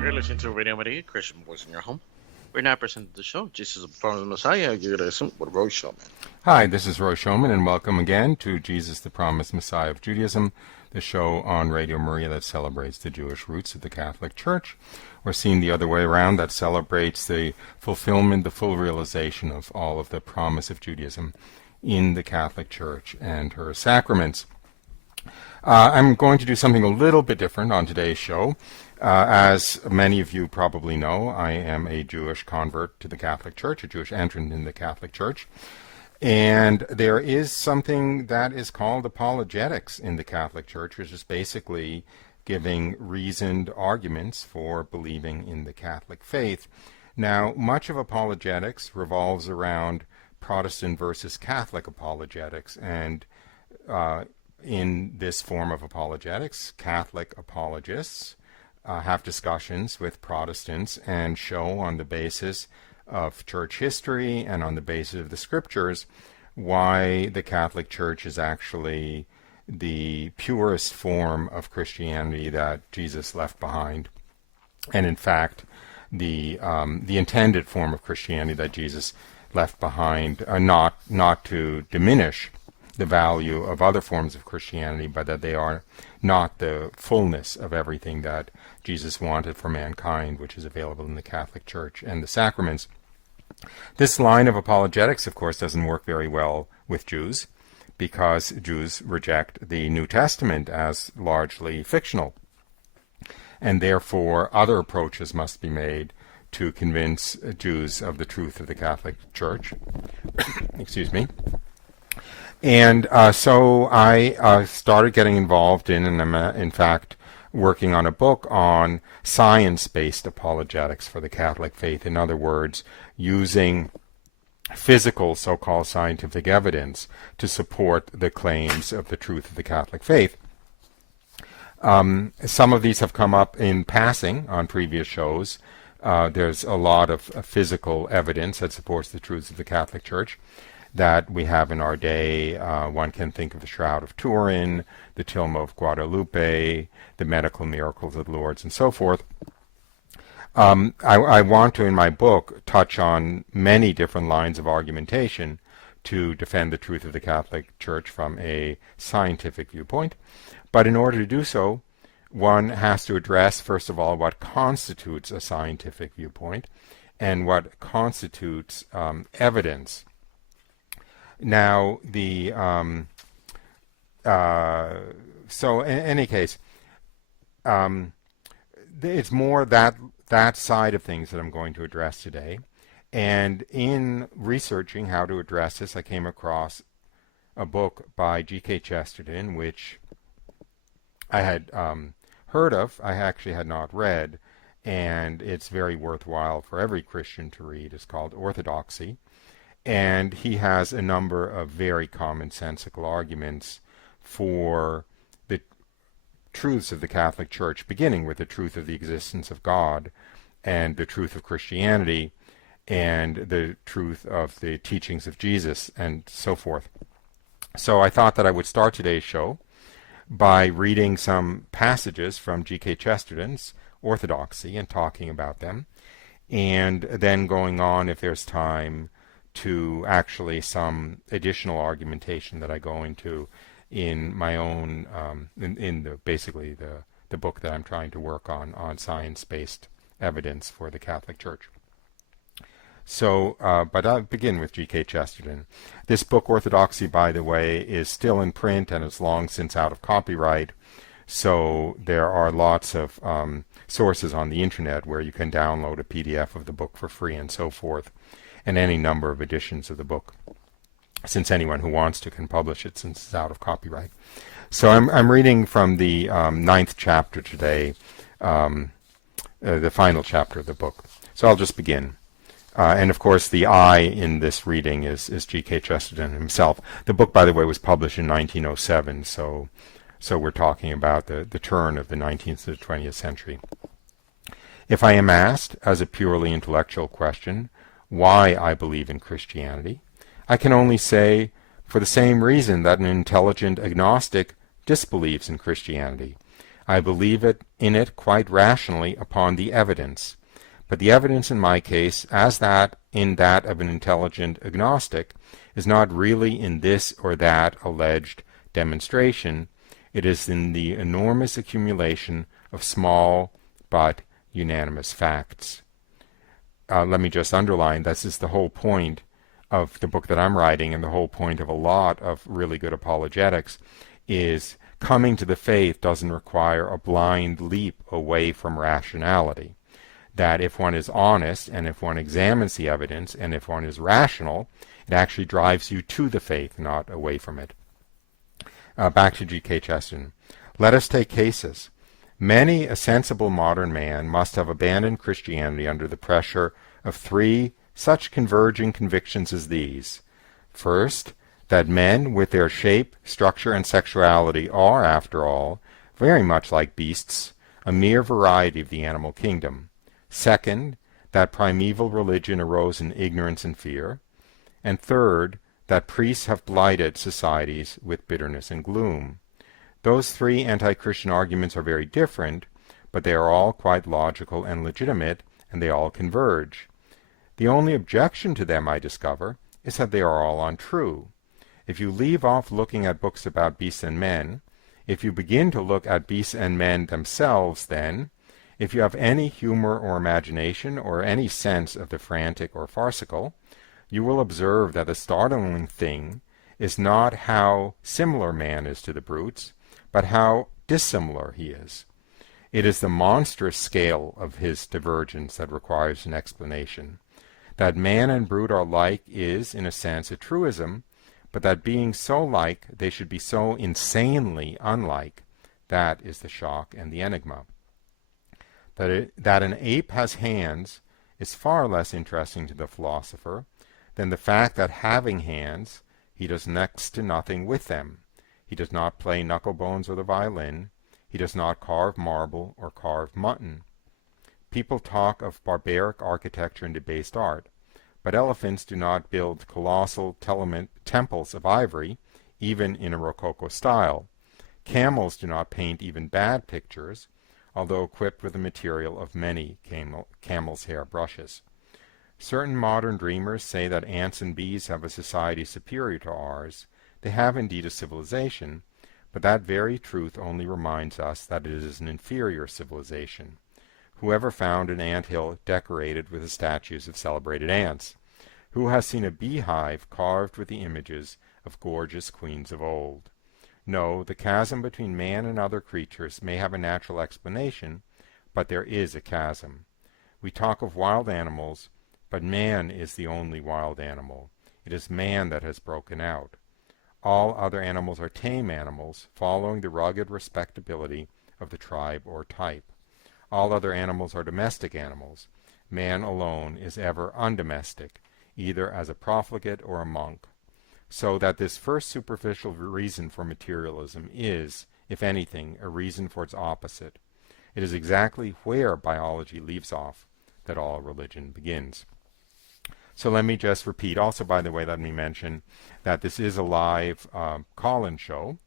You're listening to Radio Maria, Christian Voice in Your Home. We're now presenting the show, Jesus, the Promised Messiah, Judaism, with Roy Shulman. Hi, this is Roy Shulman, and welcome again to Jesus, the Promised Messiah of Judaism, the show on Radio Maria that celebrates the Jewish roots of the Catholic Church, or seen the other way around, that celebrates the fulfillment, the full realization of all of the promise of Judaism in the Catholic Church and her sacraments. I'm going to do something a little bit different on today's show. As many of you probably know, I am a Jewish convert to the Catholic Church, a Jewish entrant in the Catholic Church. And there is something that is called apologetics in the Catholic Church, which is basically giving reasoned arguments for believing in the Catholic faith. Now, much of apologetics revolves around Protestant versus Catholic apologetics, and in this form of apologetics, Catholic apologists have discussions with Protestants and show on the basis of church history and on the basis of the scriptures why the Catholic Church is actually the purest form of Christianity that Jesus left behind, and in fact the intended form of Christianity that Jesus left behind, not to diminish the value of other forms of Christianity, but that they are not the fullness of everything that Jesus wanted for mankind, which is available in the Catholic Church and the sacraments. This line of apologetics, of course, doesn't work very well with Jews, because Jews reject the New Testament as largely fictional, and therefore other approaches must be made to convince Jews of the truth of the Catholic Church. Excuse me. And so I started getting involved in, and I'm in fact working on a book on science-based apologetics for the Catholic faith. In other words, using physical so-called scientific evidence to support the claims of the truth of the Catholic faith. Some of these have come up in passing on previous shows. There's a lot of physical evidence that supports the truths of the Catholic Church that we have in our day. One can think of the Shroud of Turin, the Tilma of Guadalupe, the medical miracles of Lourdes, and so forth. I want to, in my book, touch on many different lines of argumentation to defend the truth of the Catholic Church from a scientific viewpoint. But in order to do so, one has to address, first of all, what constitutes a scientific viewpoint and what constitutes evidence. Now, so in any case, it's more that side of things that I'm going to address today. And in researching how to address this, I came across a book by G.K. Chesterton, which I had heard of. I actually had not read, and it's very worthwhile for every Christian to read. It's called Orthodoxy. And he has a number of very commonsensical arguments for the truths of the Catholic Church, beginning with the truth of the existence of God and the truth of Christianity and the truth of the teachings of Jesus and so forth. So I thought that I would start today's show by reading some passages from G.K. Chesterton's Orthodoxy and talking about them, and then going on, if there's time, to actually some additional argumentation that I go into in my own, basically the book that I'm trying to work on science-based evidence for the Catholic Church. So, but I'll begin with G.K. Chesterton. This book, Orthodoxy, by the way, is still in print and is long since out of copyright. So there are lots of sources on the internet where you can download a PDF of the book for free and so forth, and any number of editions of the book, since anyone who wants to can publish it since it's out of copyright. So I'm reading from the 9th chapter today, the final chapter of the book. So I'll just begin. And of course the I in this reading is G.K. Chesterton himself. The book, by the way, was published in 1907, so we're talking about the turn of the 19th to the 20th century. If I am asked, as a purely intellectual question, why I believe in Christianity, I can only say, for the same reason that an intelligent agnostic disbelieves in Christianity, I believe in it quite rationally upon the evidence. But the evidence in my case, as that in that of an intelligent agnostic, is not really in this or that alleged demonstration. It is in the enormous accumulation of small but unanimous facts. Let me just underline, this is the whole point of the book that I'm writing, and the whole point of a lot of really good apologetics is coming to the faith doesn't require a blind leap away from rationality. That if one is honest, and if one examines the evidence, and if one is rational, it actually drives you to the faith, not away from it. Back to G.K. Chesterton. Let us take cases. Many a sensible modern man must have abandoned Christianity under the pressure of three such converging convictions as these. First, that men with their shape, structure, and sexuality are, after all, very much like beasts, a mere variety of the animal kingdom. Second, that primeval religion arose in ignorance and fear. And third, that priests have blighted societies with bitterness and gloom. Those three anti-Christian arguments are very different, but they are all quite logical and legitimate, and they all converge. The only objection to them, I discover, is that they are all untrue. If you leave off looking at books about beasts and men, if you begin to look at beasts and men themselves, then, if you have any humor or imagination or any sense of the frantic or farcical, you will observe that the startling thing is not how similar man is to the brutes, but how dissimilar he is. It is the monstrous scale of his divergence that requires an explanation. That man and brute are like is, in a sense, a truism, but that being so like, they should be so insanely unlike, that is the shock and the enigma. That an ape has hands is far less interesting to the philosopher than the fact that, having hands, he does next to nothing with them. He does not play knucklebones or the violin. He does not carve marble or carve mutton. People talk of barbaric architecture and debased art, but elephants do not build colossal temples of ivory, even in a Rococo style. Camels do not paint even bad pictures, although equipped with the material of many camel's hair brushes. Certain modern dreamers say that ants and bees have a society superior to ours. They have indeed a civilization, but that very truth only reminds us that it is an inferior civilization. Whoever found an ant-hill decorated with the statues of celebrated ants? Who has seen a beehive carved with the images of gorgeous queens of old? No, the chasm between man and other creatures may have a natural explanation, but there is a chasm. We talk of wild animals, but man is the only wild animal. It is man that has broken out. All other animals are tame animals, following the rugged respectability of the tribe or type. All other animals are domestic animals. Man alone is ever undomestic, either as a profligate or a monk. So that this first superficial reason for materialism is, if anything, a reason for its opposite. It is exactly where biology leaves off that all religion begins. So let me just repeat. Also, by the way, let me mention that this is a live call-in show,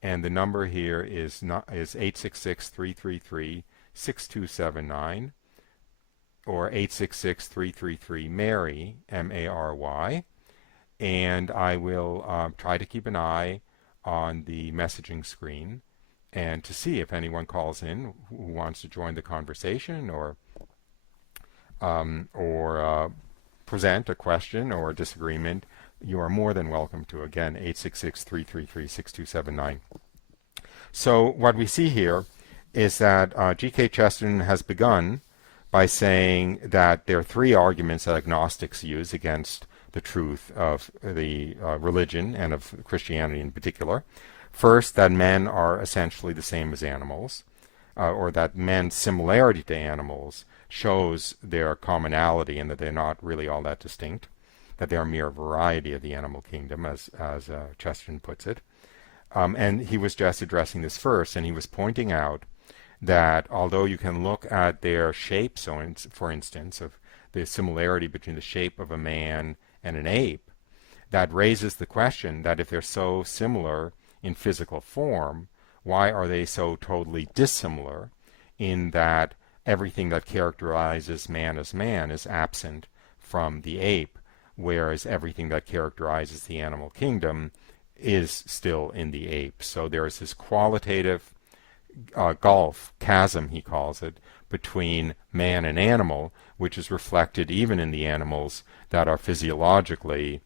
and the number here is 866-333-6279 or 866-333-MARY, M-A-R-Y, and I will try to keep an eye on the messaging screen and to see if anyone calls in who wants to join the conversation or present a question or a disagreement. You are more than welcome to. Again, 866-333-6279. So what we see here is that G.K. Chesterton has begun by saying that there are three arguments that agnostics use against the truth of the religion and of Christianity in particular. First, that men are essentially the same as animals, or that men's similarity to animals shows their commonality and that they're not really all that distinct, that they're a mere variety of the animal kingdom, as Chesterton puts it. And he was just addressing this first, and he was pointing out that although you can look at their shape, so for instance, of the similarity between the shape of a man and an ape, that raises the question that if they're so similar in physical form, why are they so totally dissimilar in that everything that characterizes man as man is absent from the ape, whereas everything that characterizes the animal kingdom is still in the ape. So there is this qualitative gulf, chasm he calls it, between man and animal, which is reflected even in the animals that are physiologically,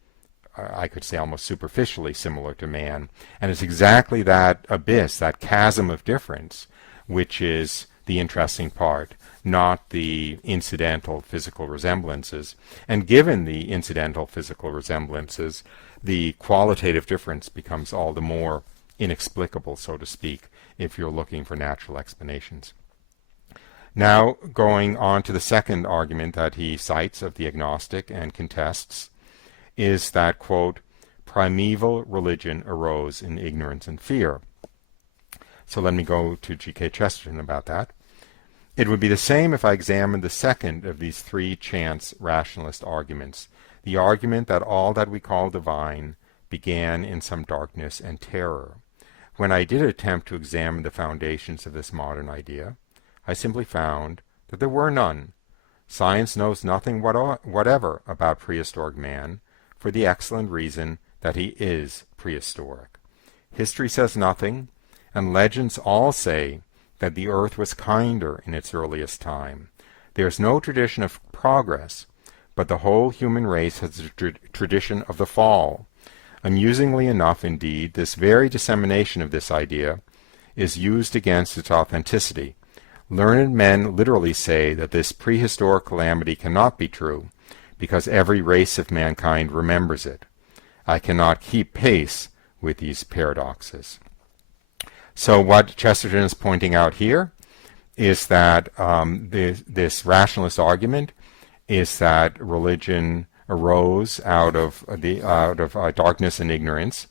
I could say almost superficially similar to man. And it's exactly that abyss, that chasm of difference, which is the interesting part, not the incidental physical resemblances. And given the incidental physical resemblances, the qualitative difference becomes all the more inexplicable, so to speak, if you're looking for natural explanations. Now, going on to the second argument that he cites of the agnostic and contests, is that, quote, primeval religion arose in ignorance and fear. So let me go to G.K. Chesterton about that. It would be the same if I examined the second of these three chance rationalist arguments, the argument that all that we call divine began in some darkness and terror. When I did attempt to examine the foundations of this modern idea, I simply found that there were none. Science knows nothing whatever about prehistoric man, for the excellent reason that he is prehistoric. History says nothing, and legends all say that the earth was kinder in its earliest time. There is no tradition of progress, but the whole human race has a tradition of the fall. Amusingly enough, indeed, this very dissemination of this idea is used against its authenticity. Learned men literally say that this prehistoric calamity cannot be true, because every race of mankind remembers it. I cannot keep pace with these paradoxes. So what Chesterton is pointing out here is that this rationalist argument is that religion arose out of darkness and ignorance,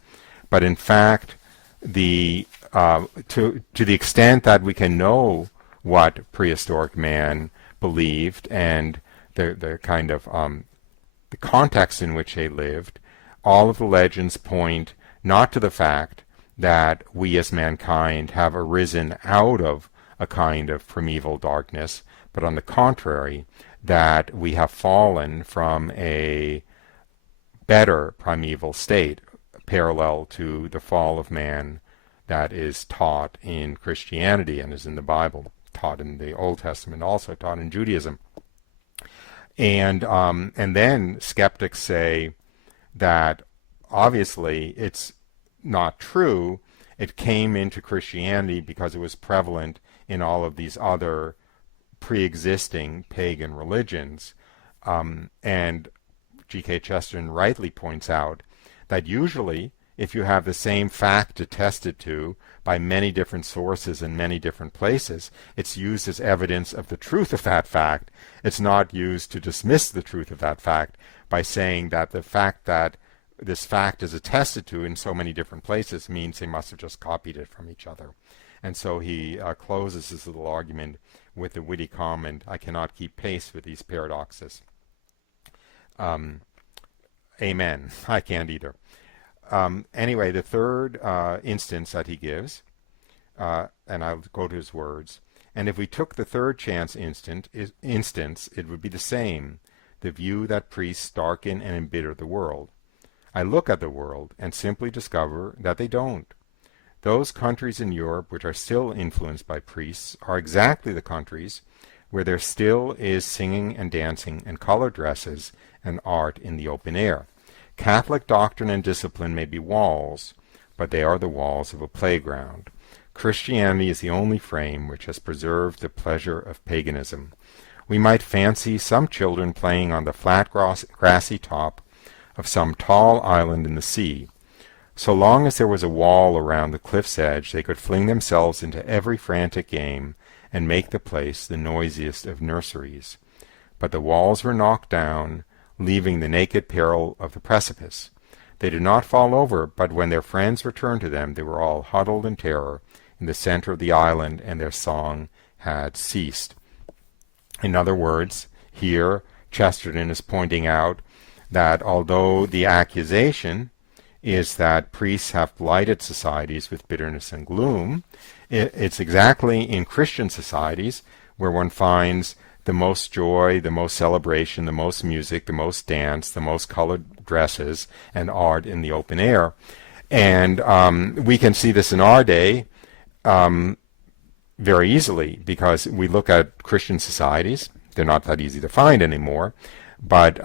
but in fact, to the extent that we can know what prehistoric man believed and the kind of the context in which they lived, all of the legends point not to the fact that we as mankind have arisen out of a kind of primeval darkness, but on the contrary, that we have fallen from a better primeval state, parallel to the fall of man that is taught in Christianity and is in the Bible, taught in the Old Testament, also taught in Judaism. And then skeptics say that obviously it's not true. It came into Christianity because it was prevalent in all of these other pre-existing pagan religions. And G.K. Chesterton rightly points out that usually if you have the same fact attested to by many different sources in many different places, it's used as evidence of the truth of that fact. It's not used to dismiss the truth of that fact by saying that the fact that this fact is attested to in so many different places means they must have just copied it from each other. And so he closes his little argument with the witty comment, I cannot keep pace with these paradoxes. Amen. I can't either. Anyway, the third instance that he gives, and I'll go to his words, and if we took the third chance instance, it would be the same, the view that priests darken and embitter the world. I look at the world and simply discover that they don't. Those countries in Europe which are still influenced by priests are exactly the countries where there still is singing and dancing and colored dresses and art in the open air. Catholic doctrine and discipline may be walls, but they are the walls of a playground. Christianity is the only frame which has preserved the pleasure of paganism. We might fancy some children playing on the flat grassy top of some tall island in the sea. So long as there was a wall around the cliff's edge, they could fling themselves into every frantic game and make the place the noisiest of nurseries. But the walls were knocked down, leaving the naked peril of the precipice. They did not fall over, but when their friends returned to them, they were all huddled in terror in the center of the island, and their song had ceased. In other words, here Chesterton is pointing out that although the accusation is that priests have blighted societies with bitterness and gloom. It's exactly in Christian societies where one finds the most joy, the most celebration, the most music, the most dance, the most colored dresses, and art in the open air. And we can see this in our day very easily because we look at Christian societies. They're not that easy to find anymore. But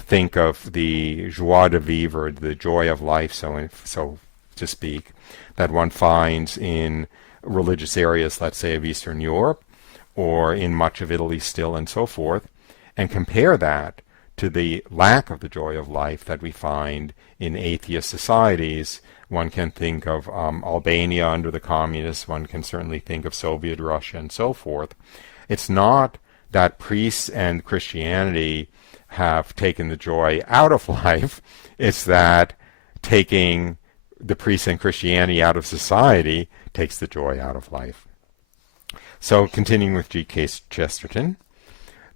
think of the joie de vivre, the joy of life, so to speak, that one finds in religious areas, let's say, of Eastern Europe, or in much of Italy still, and so forth, and compare that to the lack of the joy of life that we find in atheist societies. One can think of Albania under the communists, one can certainly think of Soviet Russia, and so forth. It's not that priests and Christianity have taken the joy out of life. It's that taking the priests and Christianity out of society takes the joy out of life. So continuing with G.K. Chesterton,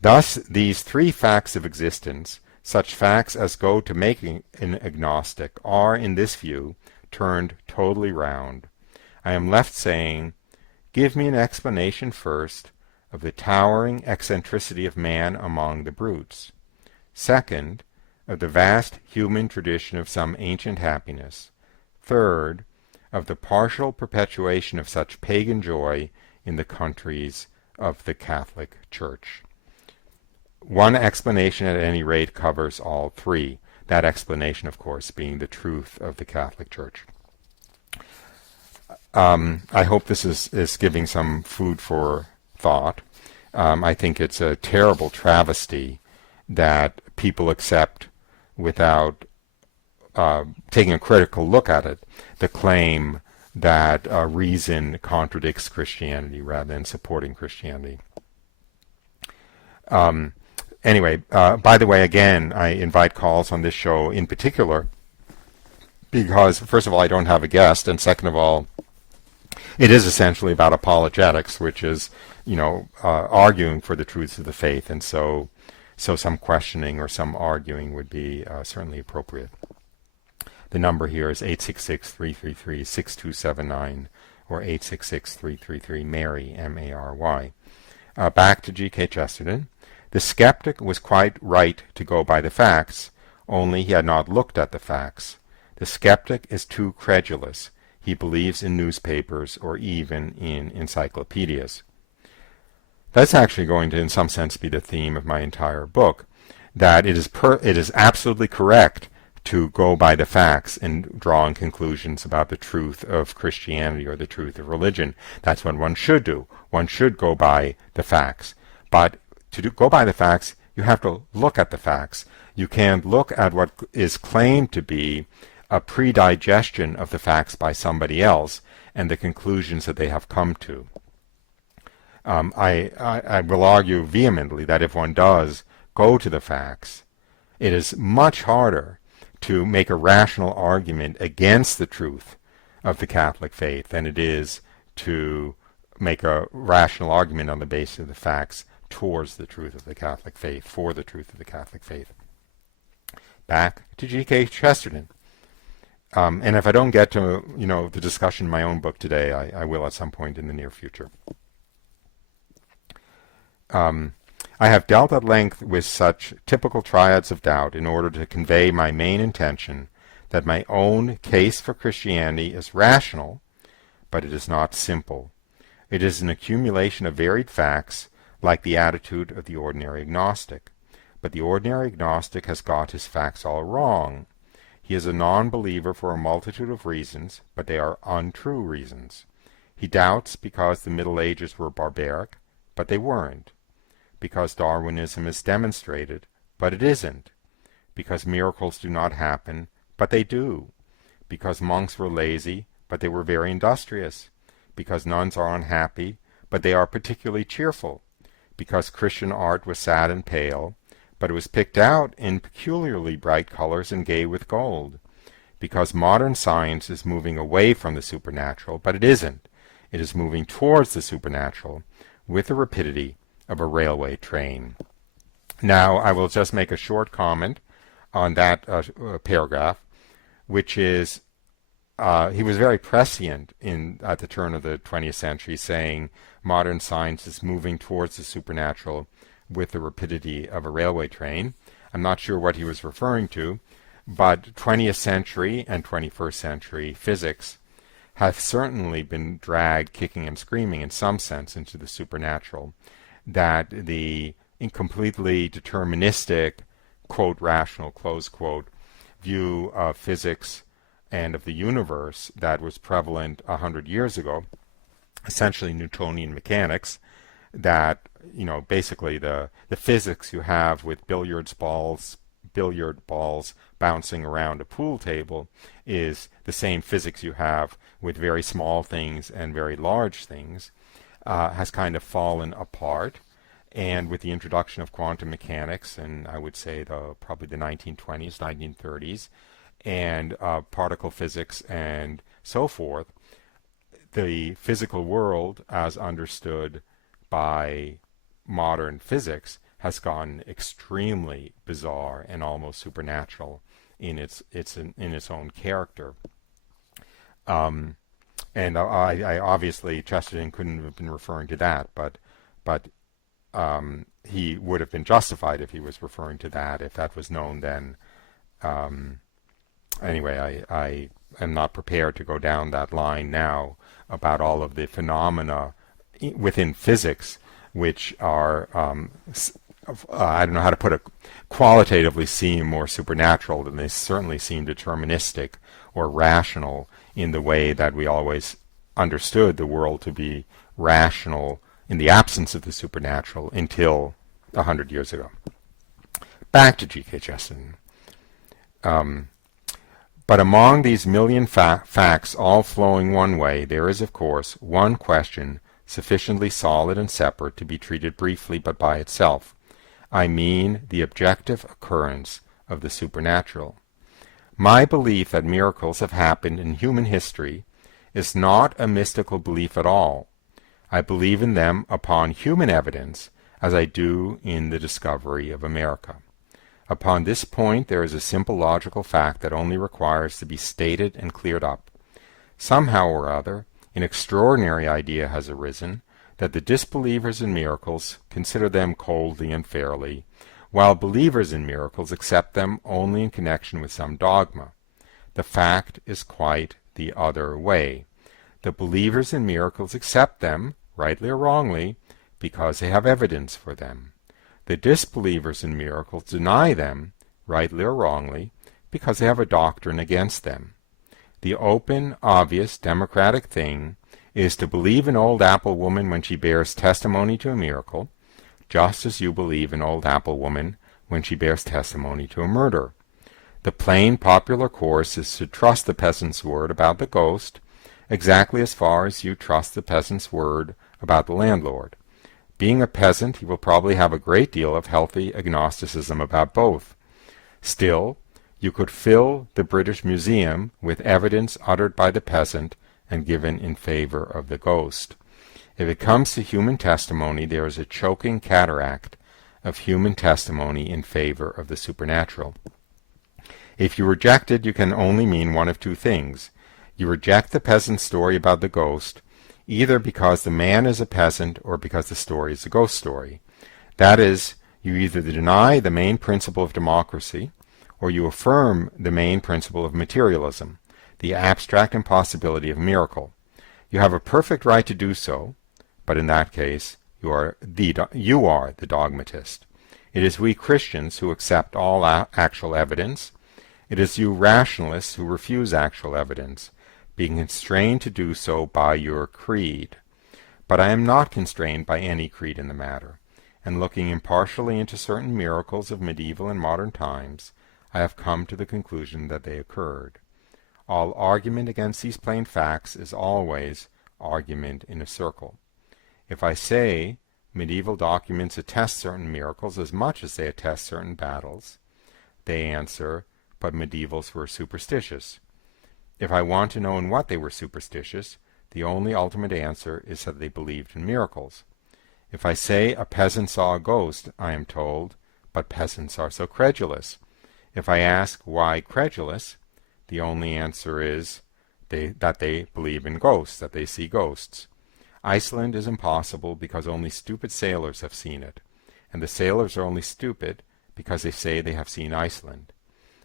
thus these three facts of existence, such facts as go to making an agnostic, are, in this view, turned totally round. I am left saying, give me an explanation first of the towering eccentricity of man among the brutes. Second, of the vast human tradition of some ancient happiness. Third, of the partial perpetuation of such pagan joy in the countries of the Catholic Church. One explanation at any rate covers all three. That explanation, of course, being the truth of the Catholic Church. I hope this is giving some food for thought. I think it's a terrible travesty that people accept without taking a critical look at it, the claim that reason contradicts Christianity rather than supporting Christianity. Anyway, by the way, again, I invite calls on this show in particular because, first of all, I don't have a guest, and second of all, it is essentially about apologetics, which is, arguing for the truths of the faith, and so some questioning or some arguing would be certainly appropriate. The number here is 866-333-6279 or 866-333-MARY, M-A-R-Y. Back to G.K. Chesterton. The skeptic was quite right to go by the facts, only he had not looked at the facts. The skeptic is too credulous. He believes in newspapers or even in encyclopedias. That's actually going to, in some sense, be the theme of my entire book, that it is absolutely correct to go by the facts and draw conclusions about the truth of Christianity or the truth of religion. That's what one should do. One should go by the facts. But to go by the facts, you have to look at the facts. You can't look at what is claimed to be a predigestion of the facts by somebody else and the conclusions that they have come to. I will argue vehemently that if one does go to the facts, it is much harder to make a rational argument against the truth of the Catholic faith than it is to make a rational argument on the basis of the facts towards the truth of the Catholic faith, for the truth of the Catholic faith. Back to G.K. Chesterton. And if I don't get to the discussion in my own book today, I will at some point in the near future. I have dealt at length with such typical triads of doubt in order to convey my main intention that my own case for Christianity is rational, but it is not simple. It is an accumulation of varied facts, like the attitude of the ordinary agnostic. But the ordinary agnostic has got his facts all wrong. He is a non-believer for a multitude of reasons, but they are untrue reasons. He doubts because the Middle Ages were barbaric, but they weren't. Because Darwinism is demonstrated, but it isn't. Because miracles do not happen, but they do. Because monks were lazy, but they were very industrious. Because nuns are unhappy, but they are particularly cheerful. Because Christian art was sad and pale, but it was picked out in peculiarly bright colors and gay with gold. Because modern science is moving away from the supernatural, but it isn't. It is moving towards the supernatural with the rapidity of a railway train. Now, I will just make a short comment on that paragraph. which is he was very prescient at the turn of the 20th century, saying modern science is moving towards the supernatural with the rapidity of a railway train. I'm not sure what he was referring to, but 20th century and 21st century physics have certainly been dragged kicking and screaming in some sense into the supernatural, that the incompletely deterministic, quote, rational, close quote, view of physics and of the universe that was prevalent 100 years ago, essentially Newtonian mechanics, that, basically the physics you have with billiard balls bouncing around a pool table is the same physics you have with very small things and very large things, has kind of fallen apart. And with the introduction of quantum mechanics, and I would say probably the 1920s, 1930s, and particle physics and so forth, the physical world as understood by modern physics has gotten extremely bizarre and almost supernatural in its own character. And I obviously, Chesterton couldn't have been referring to that, but he would have been justified if he was referring to that, if that was known then. Anyway, I am not prepared to go down that line now about all of the phenomena within physics which are, I don't know how to put it, qualitatively seem more supernatural than they certainly seem deterministic or rational in the way that we always understood the world to be rational in the absence of the supernatural until 100 years ago. Back to G.K. Chesterton. But among these million facts all flowing one way, there is, of course, one question sufficiently solid and separate to be treated briefly but by itself. I mean the objective occurrence of the supernatural. My belief that miracles have happened in human history is not a mystical belief at all. I believe in them upon human evidence, as I do in the discovery of America. Upon this point there is a simple logical fact that only requires to be stated and cleared up. Somehow or other, an extraordinary idea has arisen that the disbelievers in miracles consider them coldly and fairly, while believers in miracles accept them only in connection with some dogma. The fact is quite the other way. The believers in miracles accept them, rightly or wrongly, because they have evidence for them. The disbelievers in miracles deny them, rightly or wrongly, because they have a doctrine against them. The open, obvious, democratic thing is to believe an old apple woman when she bears testimony to a miracle, just as you believe an old apple woman when she bears testimony to a murder. The plain popular course is to trust the peasant's word about the ghost exactly as far as you trust the peasant's word about the landlord. Being a peasant, he will probably have a great deal of healthy agnosticism about both. Still, you could fill the British Museum with evidence uttered by the peasant and given in favor of the ghost. If it comes to human testimony, there is a choking cataract of human testimony in favor of the supernatural. If you reject it, you can only mean one of two things. You reject the peasant's story about the ghost, either because the man is a peasant or because the story is a ghost story. That is, you either deny the main principle of democracy, or you affirm the main principle of materialism, the abstract impossibility of miracle. You have a perfect right to do so, but in that case, you are the dogmatist. It is we Christians who accept all actual evidence. It is you rationalists who refuse actual evidence, being constrained to do so by your creed. But I am not constrained by any creed in the matter, and looking impartially into certain miracles of medieval and modern times, I have come to the conclusion that they occurred. All argument against these plain facts is always argument in a circle. If I say medieval documents attest certain miracles as much as they attest certain battles, they answer, but medievals were superstitious. If I want to know in what they were superstitious, the only ultimate answer is that they believed in miracles. If I say a peasant saw a ghost, I am told, but peasants are so credulous. If I ask why credulous, The only answer is that they believe in ghosts, that they see ghosts. Iceland is impossible because only stupid sailors have seen it, and the sailors are only stupid because they say they have seen Iceland.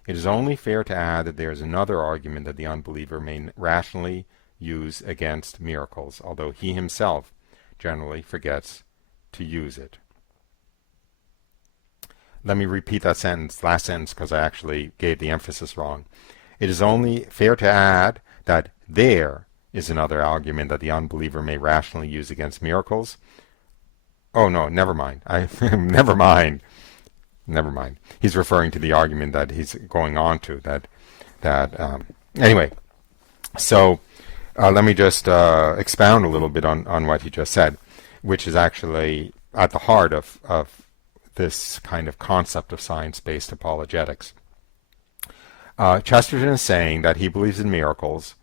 It is only fair to add that there is another argument that the unbeliever may rationally use against miracles, although he himself generally forgets to use it. Let me repeat that last sentence, because I actually gave the emphasis wrong. It is only fair to add that there is another argument that the unbeliever may rationally use against miracles. Oh no, never mind. Never mind. He's referring to the argument that he's going on to. Anyway, so let me just expound a little bit on what he just said, which is actually at the heart of this kind of concept of science-based apologetics. Chesterton is saying that he believes in miracles,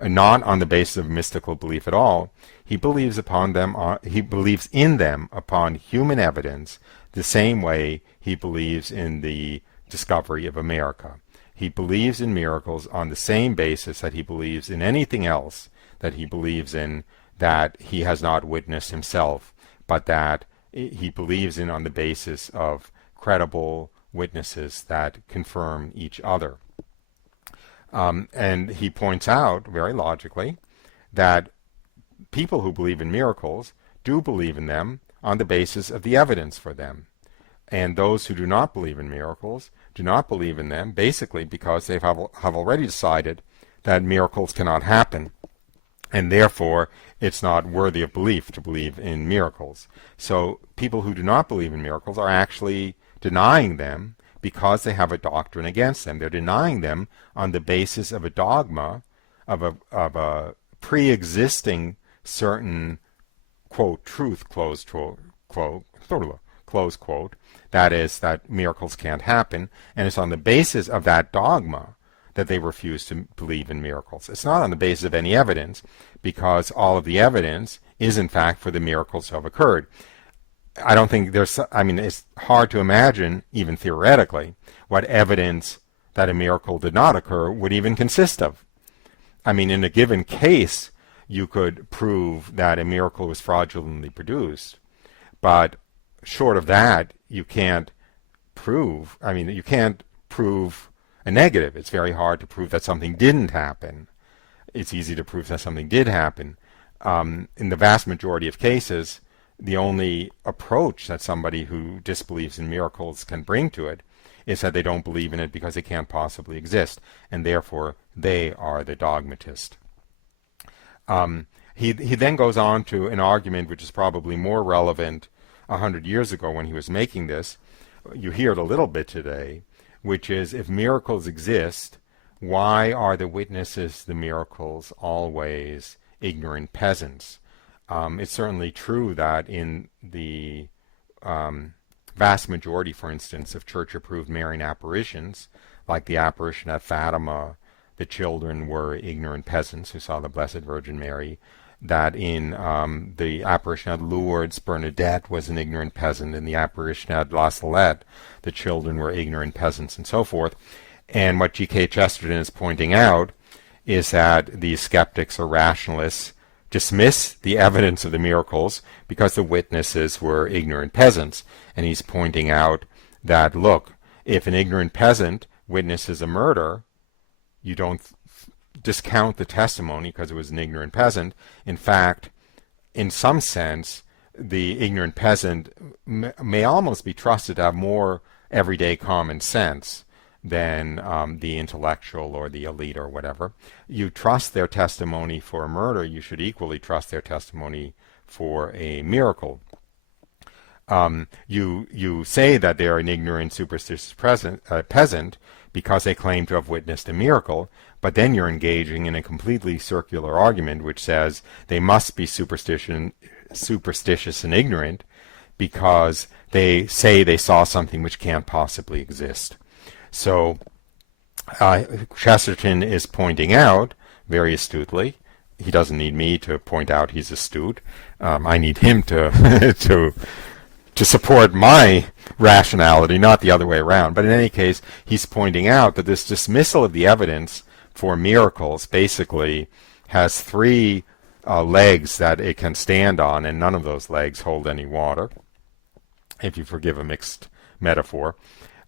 not on the basis of mystical belief at all. He believes in them upon human evidence, the same way he believes in the discovery of America. He believes in miracles on the same basis that he believes in anything else that he believes in that he has not witnessed himself, but that he believes in on the basis of credible witnesses that confirm each other. And he points out, very logically, that people who believe in miracles do believe in them on the basis of the evidence for them. And those who do not believe in miracles do not believe in them basically because they have already decided that miracles cannot happen, and therefore it's not worthy of belief to believe in miracles. So people who do not believe in miracles are actually denying them because they have a doctrine against them. They're denying them on the basis of a dogma, of a pre-existing certain, quote, truth, close quote, that is, that miracles can't happen, and it's on the basis of that dogma that they refuse to believe in miracles. It's not on the basis of any evidence, because all of the evidence is in fact for the miracles to have occurred. I don't think it's hard to imagine, even theoretically, what evidence that a miracle did not occur would even consist of. In a given case, you could prove that a miracle was fraudulently produced, but short of that, you can't prove, you can't prove a negative. It's very hard to prove that something didn't happen. It's easy to prove that something did happen. In the vast majority of cases, the only approach that somebody who disbelieves in miracles can bring to it is that they don't believe in it because it can't possibly exist, and therefore they are the dogmatist. He then goes on to an argument which is probably more relevant 100 years ago when he was making this. You hear it a little bit today, which is, if miracles exist, why are the witnesses to the miracles always ignorant peasants? It's certainly true that in the vast majority, for instance, of church-approved Marian apparitions, like the apparition at Fatima, the children were ignorant peasants who saw the Blessed Virgin Mary. That in the apparition at Lourdes, Bernadette was an ignorant peasant. In the apparition at La Salette, the children were ignorant peasants, and so forth. And what G.K. Chesterton is pointing out is that these skeptics or rationalists dismiss the evidence of the miracles because the witnesses were ignorant peasants. And he's pointing out that, look, if an ignorant peasant witnesses a murder, you don't discount the testimony because it was an ignorant peasant. In fact, in some sense, the ignorant peasant may almost be trusted to have more everyday common sense than the intellectual or the elite or whatever. You trust their testimony for a murder, you should equally trust their testimony for a miracle. You say that they're an ignorant, superstitious peasant because they claim to have witnessed a miracle, but then you're engaging in a completely circular argument which says they must be superstitious and ignorant because they say they saw something which can't possibly exist. So Chesterton is pointing out, very astutely, he doesn't need me to point out he's astute, I need him to to support my rationality, not the other way around. But in any case, he's pointing out that this dismissal of the evidence for miracles basically has three legs that it can stand on, and none of those legs hold any water, if you forgive a mixed metaphor.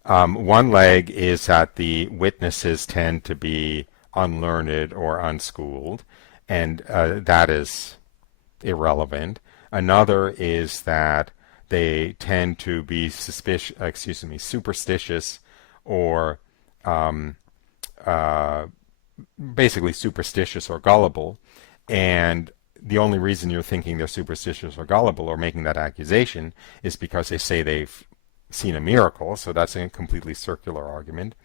One leg is that the witnesses tend to be unlearned or unschooled, and that is irrelevant. Another is that they tend to be superstitious, or basically superstitious or gullible, and the only reason you're thinking they're superstitious or gullible or making that accusation is because they say they've seen a miracle, so that's a completely circular argument.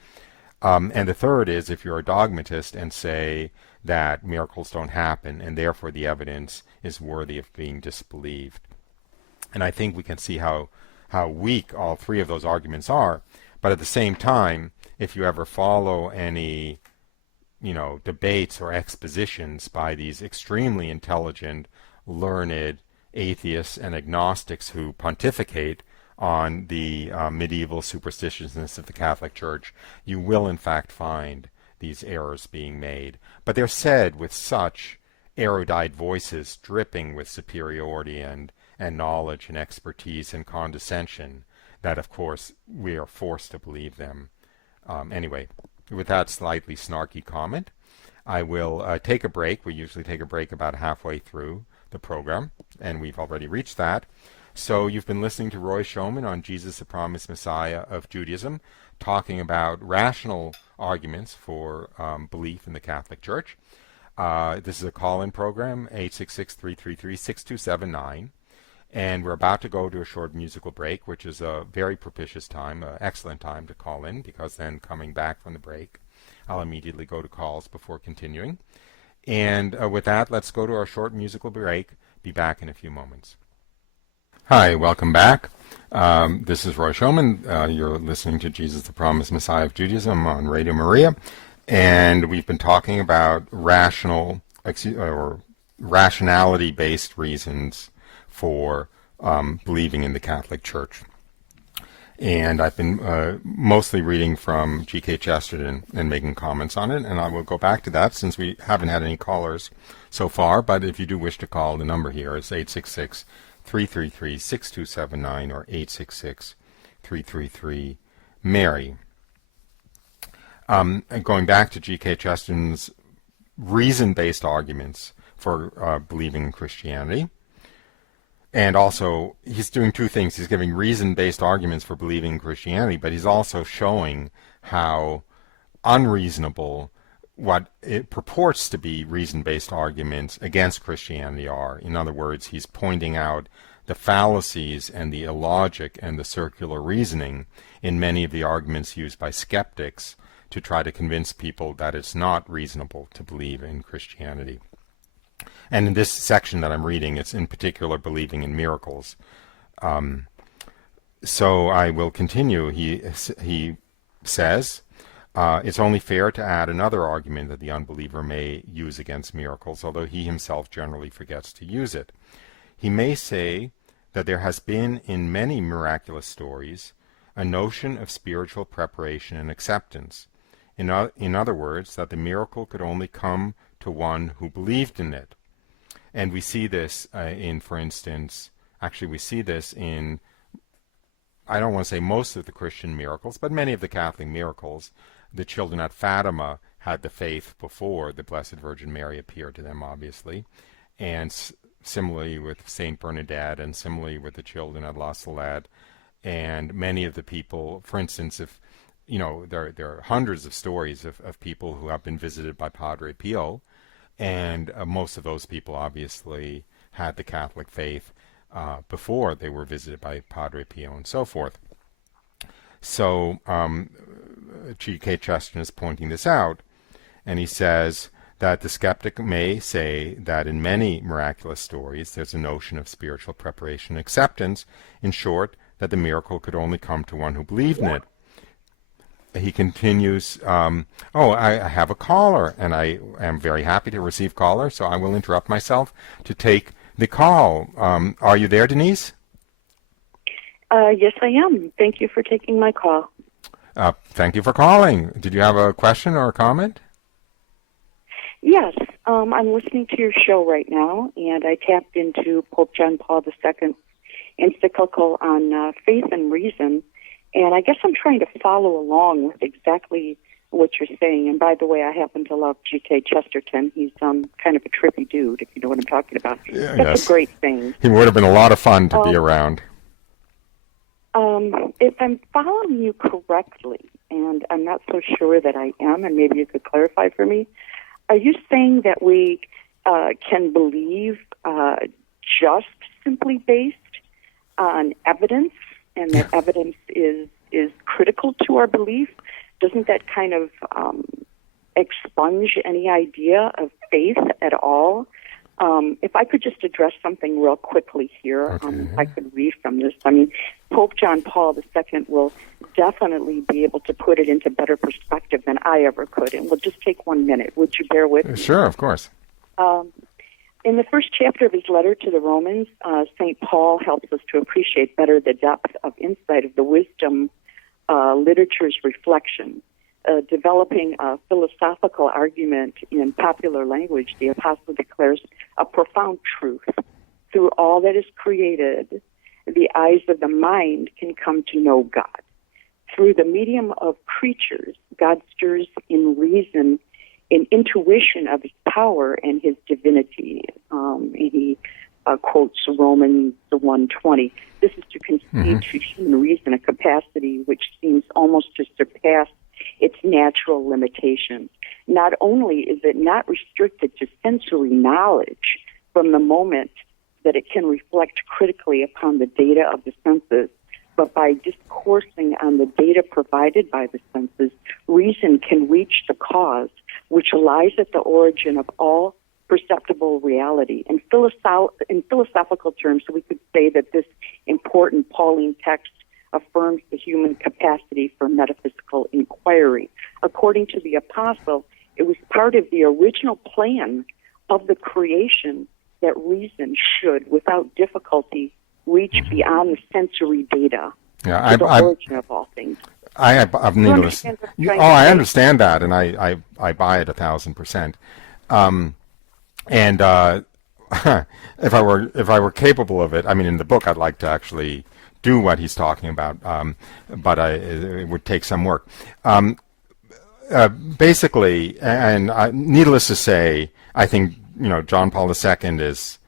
And the third is if you're a dogmatist and say that miracles don't happen and therefore the evidence is worthy of being disbelieved. And I think we can see how weak all three of those arguments are. But at the same time, if you ever follow any debates or expositions by these extremely intelligent, learned atheists and agnostics who pontificate on the medieval superstitiousness of the Catholic Church, you will in fact find these errors being made. But they're said with such erudite voices, dripping with superiority and knowledge and expertise and condescension, that of course we are forced to believe them. Anyway, with that slightly snarky comment, I will take a break. We usually take a break about halfway through the program, and we've already reached that. So you've been listening to Roy Schoeman on Jesus the Promised Messiah of Judaism, talking about rational arguments for belief in the Catholic Church. This is a call-in program, 866-333-6279. And we're about to go to a short musical break, which is a very propitious time, an excellent time to call in, because then coming back from the break, I'll immediately go to calls before continuing. And with that, let's go to our short musical break. Be back in a few moments. Hi, welcome back. This is Roy Schoeman. You're listening to Jesus the Promised Messiah of Judaism on Radio Maria. And we've been talking about rationality-based reasons for believing in the Catholic Church. And I've been mostly reading from G.K. Chesterton and making comments on it, and I will go back to that since we haven't had any callers so far. But if you do wish to call, the number here is 866-333-6279 or 866-333-MARY. Going back to G.K. Chesterton's reason-based arguments for believing in Christianity. And also, he's doing two things. He's giving reason-based arguments for believing in Christianity, but he's also showing how unreasonable what it purports to be reason-based arguments against Christianity are. In other words, he's pointing out the fallacies and the illogic and the circular reasoning in many of the arguments used by skeptics to try to convince people that it's not reasonable to believe in Christianity. And in this section that I'm reading, it's in particular believing in miracles. So I will continue. He says, it's only fair to add another argument that the unbeliever may use against miracles, although he himself generally forgets to use it. He may say that there has been in many miraculous stories a notion of spiritual preparation and acceptance. In other words, that the miracle could only come to one who believed in it. And we see this we see this in, I don't want to say most of the Christian miracles, but many of the Catholic miracles. The children at Fatima had the faith before the Blessed Virgin Mary appeared to them, obviously. And similarly with Saint Bernadette, and similarly with the children at La Salette. And many of the people, for instance, if there are hundreds of stories of people who have been visited by Padre Pio, and most of those people obviously had the Catholic faith before they were visited by Padre Pio and so forth. So G.K. Chesterton is pointing this out, and he says that the skeptic may say that in many miraculous stories there's a notion of spiritual preparation and acceptance. In short, that the miracle could only come to one who believed in it. He continues, I have a caller, and I am very happy to receive callers, so I will interrupt myself to take the call. Are you there, Denise? Yes, I am. Thank you for taking my call. Thank you for calling. Did you have a question or a comment? Yes, I'm listening to your show right now, and I tapped into Pope John Paul II's encyclical on faith and reason, and I guess I'm trying to follow along with exactly what you're saying. And by the way, I happen to love G.K. Chesterton. He's kind of a trippy dude, if you know what I'm talking about. Yeah, That's yes. a great thing. He would have been a lot of fun to be around. If I'm following you correctly, and I'm not so sure that I am, and maybe you could clarify for me, are you saying that we can believe just simply based on evidence, and that evidence is critical to our belief? Doesn't that kind of expunge any idea of faith at all? If I could just address something real quickly here, Okay. I could read from this. I mean, Pope John Paul II will definitely be able to put it into better perspective than I ever could, and we'll just take 1 minute. Would you bear with me? Sure, of course. In the first chapter of his letter to the Romans, St. Paul helps us to appreciate better the depth of insight of the wisdom literature's reflection. Developing a philosophical argument in popular language, the apostle declares a profound truth. Through all that is created, the eyes of the mind can come to know God. Through the medium of creatures, God stirs in reason, in intuition of his power and his divinity. He quotes Romans 1:20. This is to concede to human reason a capacity which seems almost to surpass its natural limitations. Not only is it not restricted to sensory knowledge from the moment that it can reflect critically upon the data of the senses, but by discoursing on the data provided by the senses, reason can reach the cause which lies at the origin of all perceptible reality. In philosophical terms, we could say that this important Pauline text affirms the human capacity for metaphysical inquiry. According to the apostle, it was part of the original plan of the creation that reason should, without difficulty, reach beyond the sensory data to the origin of all things. I've needless. I understand that, and I buy it 1,000%. And if I were capable of it, I mean, in the book, I'd like to actually do what he's talking about, but it would take some work. Basically, and needless to say, I think John Paul II is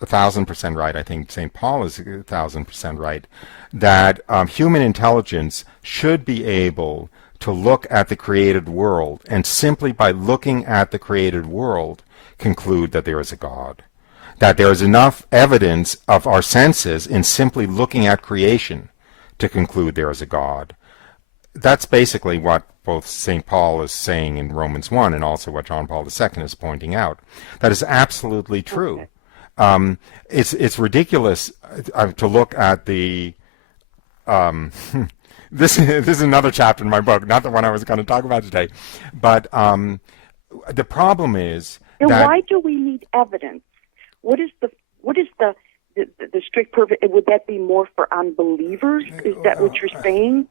1,000% right. I think St. Paul is 1,000% right. That human intelligence should be able to look at the created world, and simply by looking at the created world, conclude that there is a God. That there is enough evidence of our senses in simply looking at creation to conclude there is a God. That's basically what both St. Paul is saying in Romans 1 and also what John Paul II is pointing out. That is absolutely true. Okay. It's ridiculous to look at the this is another chapter in my book, not the one I was going to talk about today. But the problem is and that why do we need evidence? What is the strict purpose? Would that be more for unbelievers? Is that what you're saying?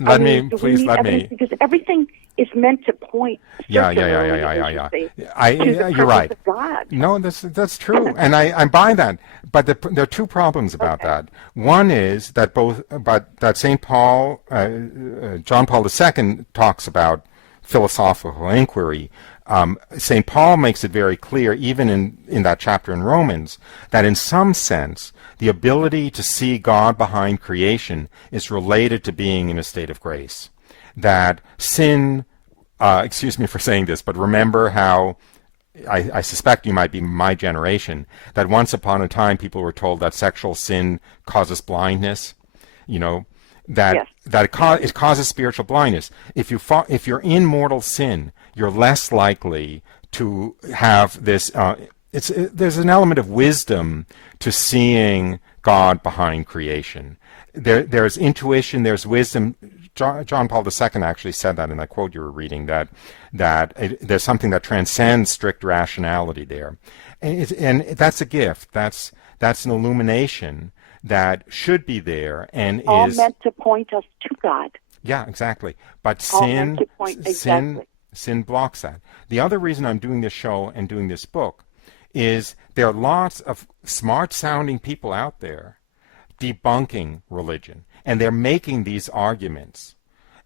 Let me. Because everything is meant to point. Yeah. You're right. God. No, that's true, and I buy that. But there are two problems about that. One is that that St. Paul, John Paul II talks about philosophical inquiry. St. Paul makes it very clear, even in that chapter in Romans, that in some sense, the ability to see God behind creation is related to being in a state of grace. That sin, excuse me for saying this, but remember how, I suspect you might be my generation, that once upon a time people were told that sexual sin causes blindness, that it causes spiritual blindness. If you're in mortal sin, you're less likely to have this. There's an element of wisdom to seeing God behind creation. There's intuition. There's wisdom. John Paul II actually said that in that quote you were reading. That there's something that transcends strict rationality there, and that's a gift. That's an illumination that should be there and all is meant to point us to God. Yeah, exactly. But all meant to point, exactly. Sin blocks that. The other reason I'm doing this show and doing this book is there are lots of smart-sounding people out there debunking religion, and they're making these arguments,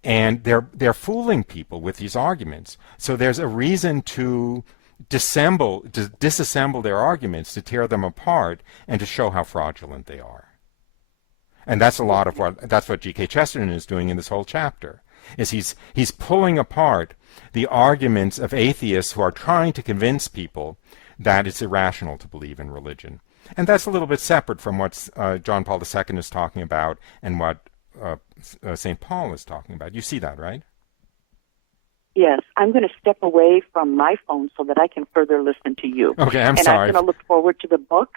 and they're fooling people with these arguments. So there's a reason to disassemble their arguments, to tear them apart, and to show how fraudulent they are. And that's what G.K. Chesterton is doing in this whole chapter. Is he's pulling apart the arguments of atheists who are trying to convince people that it's irrational to believe in religion. And that's a little bit separate from what John Paul II is talking about and what St. Paul is talking about. You see that, right? Yes. I'm going to step away from my phone so that I can further listen to you. Okay, I'm sorry. And I'm going to look forward to the book.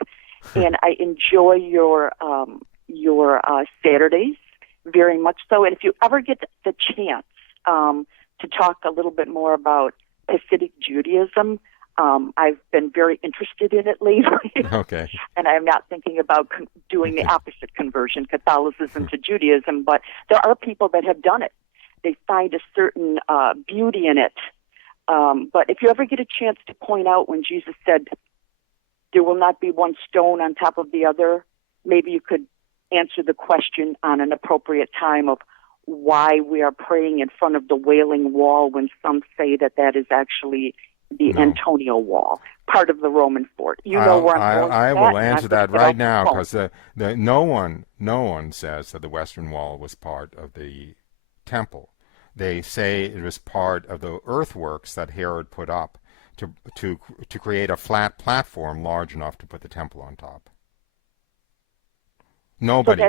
And I enjoy your Saturdays very much so. And if you ever get the chance to talk a little bit more about Hasidic Judaism, I've been very interested in it lately. Okay. And I'm not thinking about doing the opposite conversion, Catholicism to Judaism, but there are people that have done it. They find a certain beauty in it. But if you ever get a chance to point out when Jesus said, there will not be one stone on top of the other, maybe you could answer the question on an appropriate time of why we are praying in front of the Wailing Wall when some say that that is actually the Antonio Wall, part of the Roman fort. You know where I'm going. I will answer that right now, because no one says that the Western Wall was part of the temple. They say it was part of the earthworks that Herod put up to create a flat platform large enough to put the temple on top. Nobody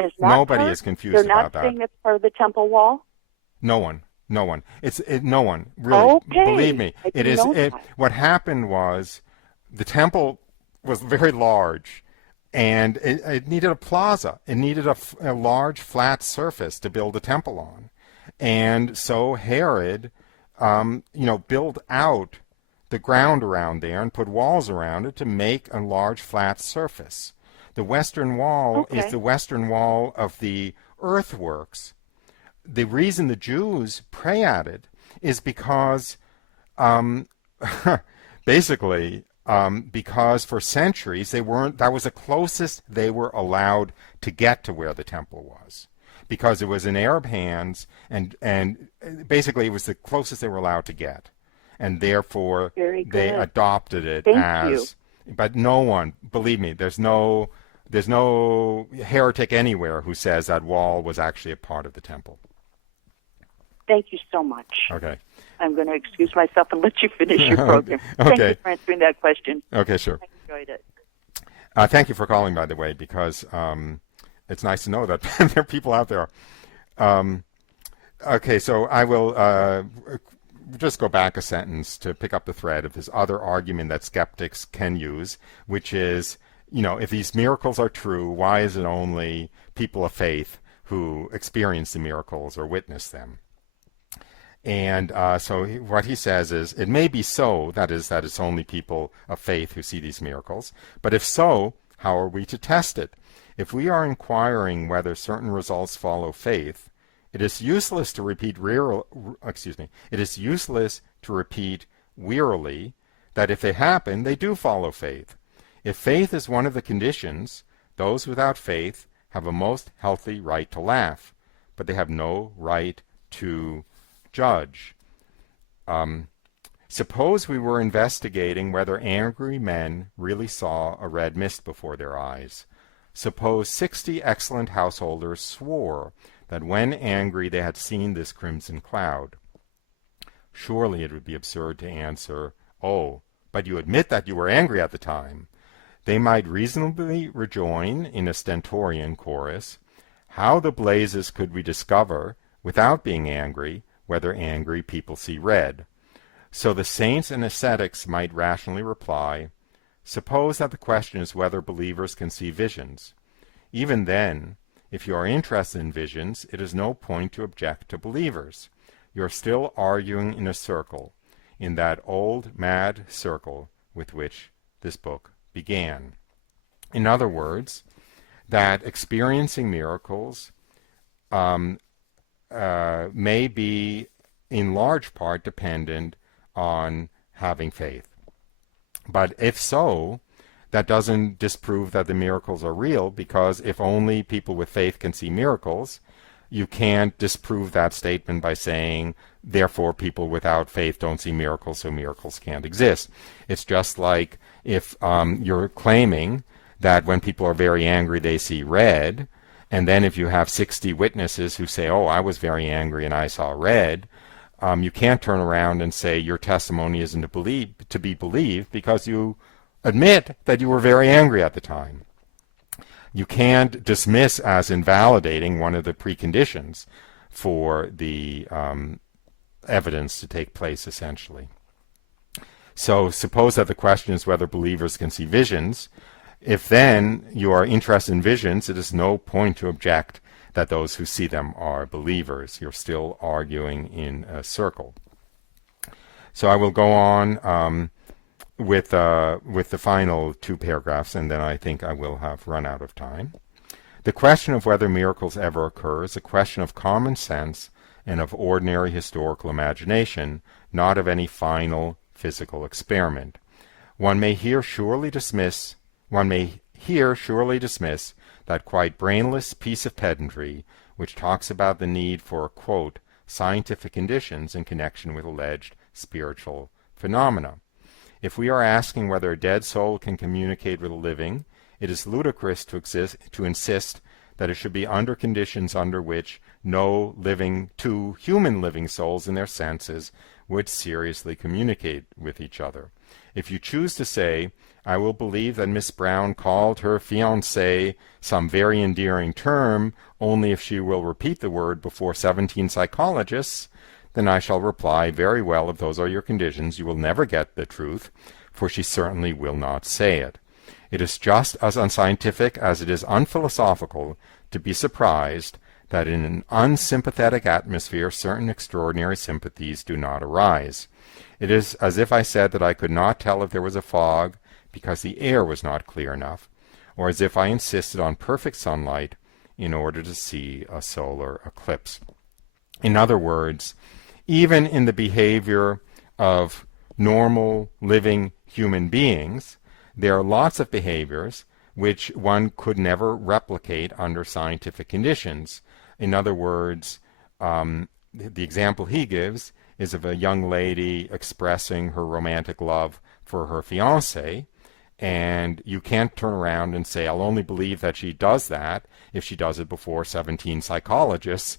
is confused about that. They're not saying it's part of the temple wall? No one. No one. No one. Really. Okay. Believe me. What happened was the temple was very large, and it needed a plaza. It needed a large flat surface to build a temple on. And so Herod, built out the ground around there and put walls around it to make a large flat surface. The Western Wall is the Western Wall of the earthworks. The reason the Jews pray at it is because, because for centuries that was the closest they were allowed to get to where the temple was, because it was in Arab hands, and basically it was the closest they were allowed to get, and therefore they adopted it as. But no one, believe me, there's no heretic anywhere who says that wall was actually a part of the temple. Thank you so much. Okay. I'm going to excuse myself and let you finish your program. Okay. Thank you for answering that question. Okay, sure. I enjoyed it. Thank you for calling, by the way, because it's nice to know that there are people out there. Okay, so I will just go back a sentence to pick up the thread of this other argument that skeptics can use, which is, if these miracles are true, why is it only people of faith who experience the miracles or witness them? And so what he says is, it may be so, that is, that it's only people of faith who see these miracles, but if so, how are we to test it? If we are inquiring whether certain results follow faith, it is useless to repeat wearily that if they happen, they do follow faith. If faith is one of the conditions, those without faith have a most healthy right to laugh, but they have no right to judge. Suppose we were investigating whether angry men really saw a red mist before their eyes. Suppose 60 excellent householders swore that when angry they had seen this crimson cloud. Surely it would be absurd to answer, "Oh, but you admit that you were angry at the time." They might reasonably rejoin in a stentorian chorus, "How the blazes could we discover, without being angry, whether angry people see red?" So the saints and ascetics might rationally reply, "Suppose that the question is whether believers can see visions. Even then, if you are interested in visions, it is no point to object to believers. You are still arguing in a circle, in that old mad circle with which this book began." In other words, that experiencing miracles may be in large part dependent on having faith. But if so, that doesn't disprove that the miracles are real, because if only people with faith can see miracles, you can't disprove that statement by saying, therefore people without faith don't see miracles, so miracles can't exist. It's just like if you're claiming that when people are very angry they see red, and then if you have 60 witnesses who say, oh, I was very angry and I saw red, you can't turn around and say your testimony isn't to be believed because you admit that you were very angry at the time. You can't dismiss as invalidating one of the preconditions for the evidence to take place, essentially. So suppose that the question is whether believers can see visions. If then you are interested in visions, it is no point to object that those who see them are believers. You're still arguing in a circle. So I will go on with the final two paragraphs, and then I think I will have run out of time. The question of whether miracles ever occur is a question of common sense and of ordinary historical imagination, not of any final physical experiment. One may here surely dismiss that quite brainless piece of pedantry which talks about the need for, quote, scientific conditions in connection with alleged spiritual phenomena. If we are asking whether a dead soul can communicate with a living, it is ludicrous to insist that it should be under conditions under which no two human living souls in their senses would seriously communicate with each other. If you choose to say, I will believe that Miss Brown called her fiancé some very endearing term only if she will repeat the word before 17 psychologists, then I shall reply, very well, if those are your conditions, you will never get the truth, for she certainly will not say it. It is just as unscientific as it is unphilosophical to be surprised that in an unsympathetic atmosphere certain extraordinary sympathies do not arise. It is as if I said that I could not tell if there was a fog because the air was not clear enough, or as if I insisted on perfect sunlight in order to see a solar eclipse. In other words, even in the behavior of normal living human beings, there are lots of behaviors which one could never replicate under scientific conditions. In other words, the example he gives is of a young lady expressing her romantic love for her fiancé, and you can't turn around and say, I'll only believe that she does that if she does it before 17 psychologists,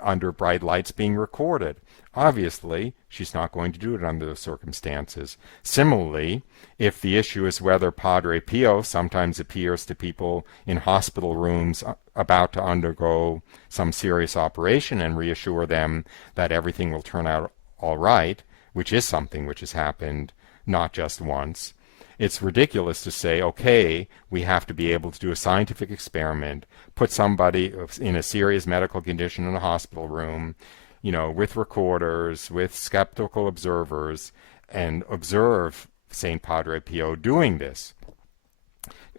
under bright lights being recorded. Obviously, she's not going to do it under those circumstances. Similarly, if the issue is whether Padre Pio sometimes appears to people in hospital rooms about to undergo some serious operation and reassure them that everything will turn out all right, which is something which has happened not just once, it's ridiculous to say, okay, we have to be able to do a scientific experiment, put somebody in a serious medical condition in a hospital room, with recorders, with skeptical observers, and observe St. Padre Pio doing this.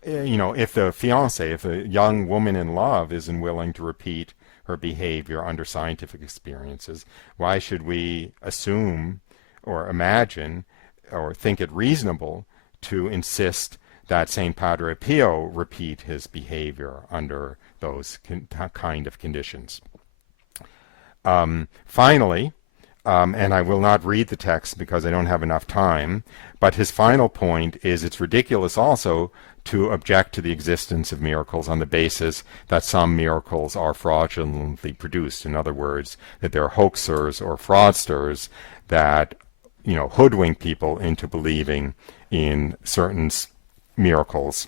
If the young woman in love isn't willing to repeat her behavior under scientific experiences, why should we assume or imagine or think it reasonable to insist that St. Padre Pio repeat his behavior under those kind of conditions? Finally, and I will not read the text because I don't have enough time, but his final point is it's ridiculous also to object to the existence of miracles on the basis that some miracles are fraudulently produced. In other words, that there are hoaxers or fraudsters that hoodwink people into believing in certain miracles,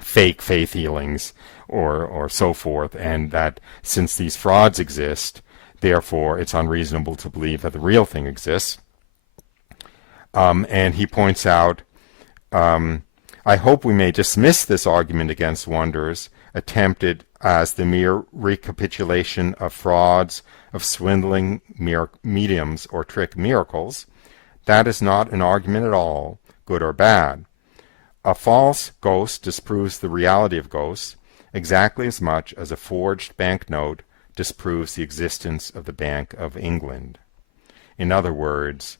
fake faith healings, or so forth, and that since these frauds exist, therefore it's unreasonable to believe that the real thing exists. And he points out, I hope we may dismiss this argument against wonders, attempted as the mere recapitulation of frauds, of swindling mediums or trick miracles. That is not an argument at all, good or bad. A false ghost disproves the reality of ghosts exactly as much as a forged banknote disproves the existence of the Bank of England. In other words,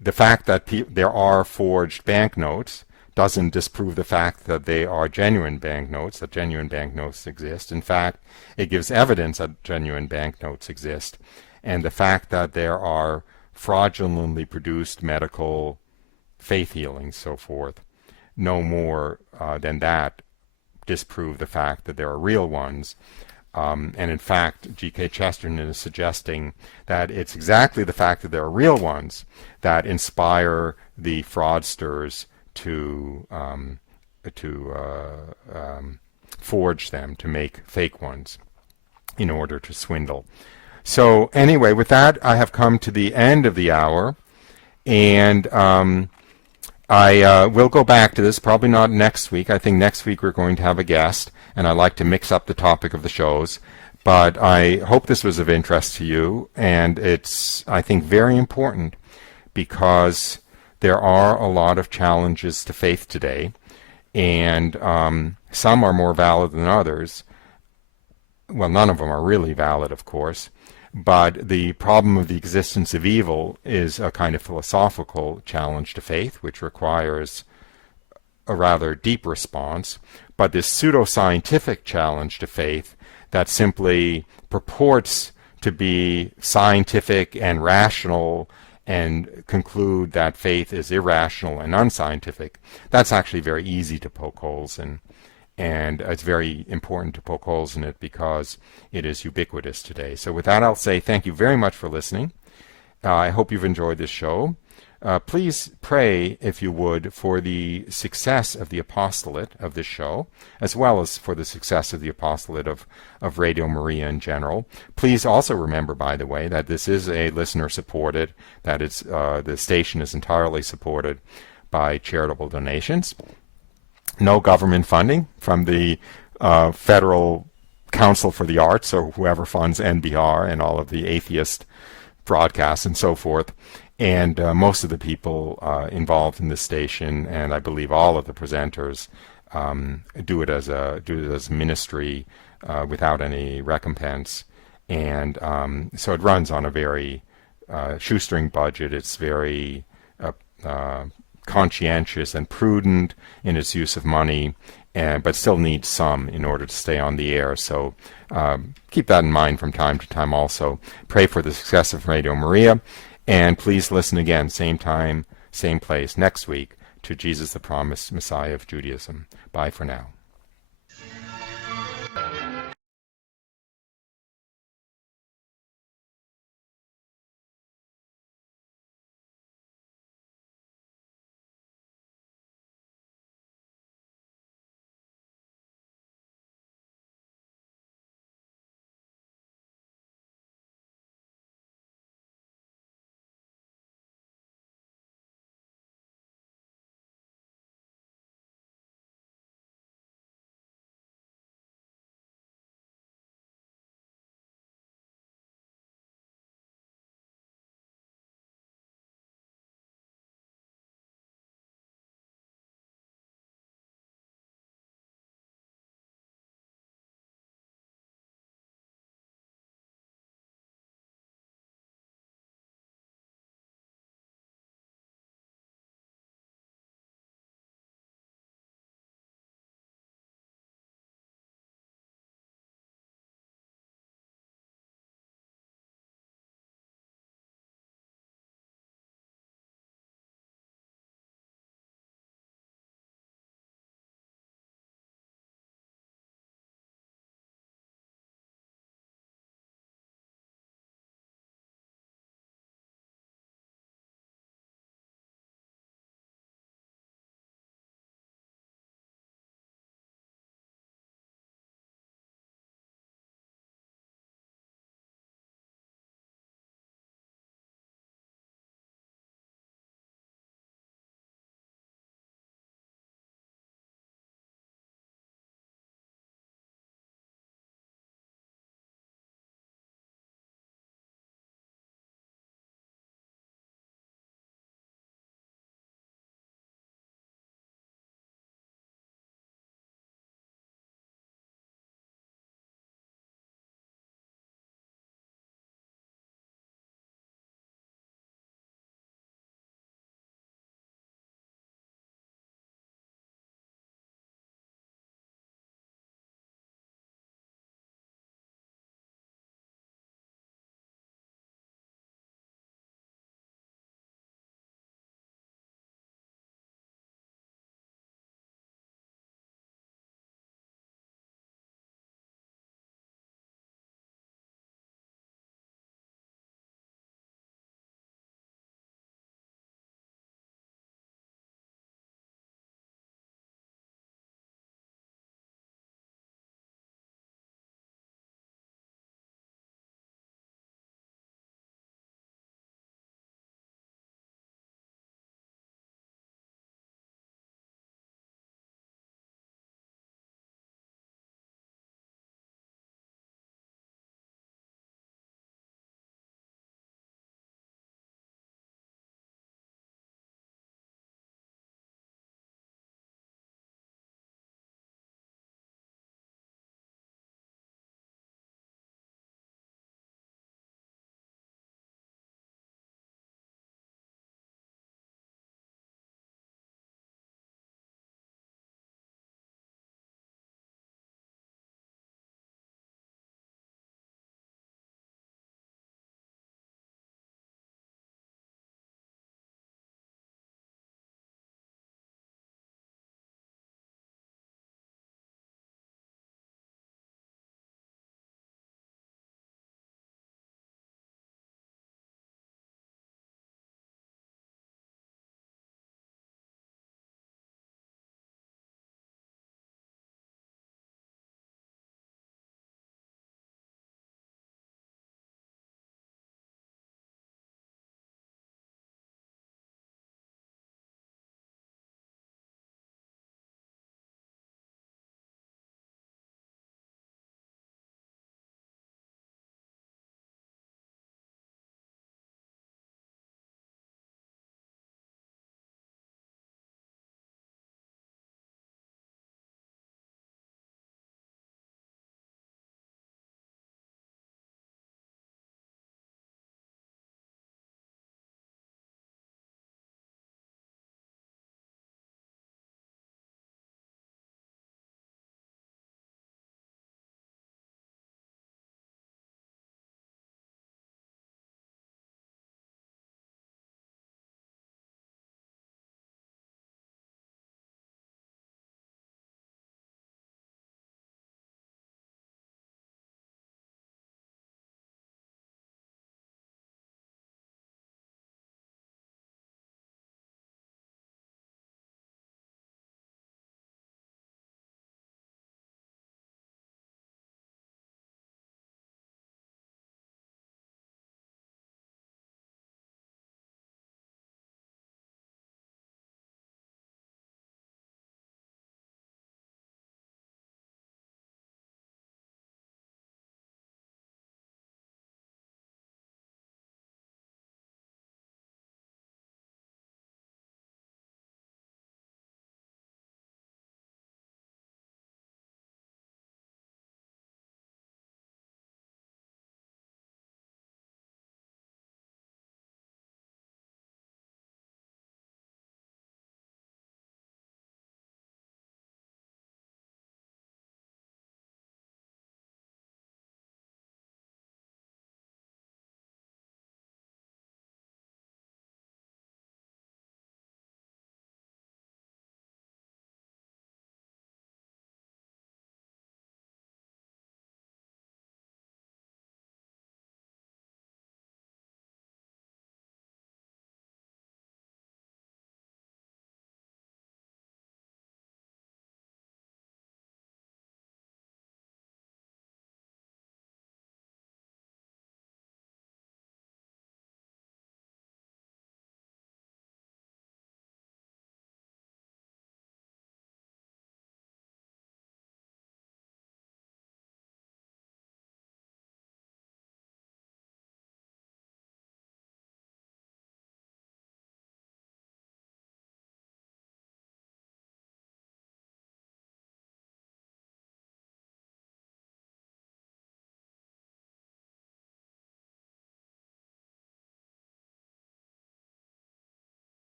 the fact that there are forged banknotes doesn't disprove the fact that they are genuine banknotes, that genuine banknotes exist. In fact, it gives evidence that genuine banknotes exist. And the fact that there are fraudulently produced medical faith healings, so forth, no more than that disprove the fact that there are real ones. And in fact, G.K. Chesterton is suggesting that it's exactly the fact that there are real ones that inspire the fraudsters to forge them, to make fake ones in order to swindle. So anyway, with that, I have come to the end of the hour, and I will go back to this, probably not next week. I think next week we're going to have a guest, and I like to mix up the topic of the shows. But I hope this was of interest to you, and it's, I think, very important because there are a lot of challenges to faith today, and some are more valid than others. Well, none of them are really valid, of course, but the problem of the existence of evil is a kind of philosophical challenge to faith, which requires a rather deep response. But this pseudo-scientific challenge to faith that simply purports to be scientific and rational and conclude that faith is irrational and unscientific, that's actually very easy to poke holes in. And it's very important to poke holes in it because it is ubiquitous today. So with that, I'll say thank you very much for listening. I hope you've enjoyed this show. Please pray, if you would, for the success of the apostolate of this show, as well as for the success of the apostolate of Radio Maria in general. Please also remember, by the way, that this is a listener-supported, that it's the station is entirely supported by charitable donations. No government funding from the Federal Council for the Arts, or whoever funds NBR and all of the atheist broadcasts and so forth. And most of the people involved in this station, and I believe all of the presenters, do it as a ministry without any recompense. And so it runs on a very shoestring budget. It's very conscientious and prudent in its use of money, but still needs some in order to stay on the air. So keep that in mind from time to time also. Pray for the success of Radio Maria, and please listen again, same time, same place, next week, to Jesus the Promised Messiah of Judaism. Bye for now.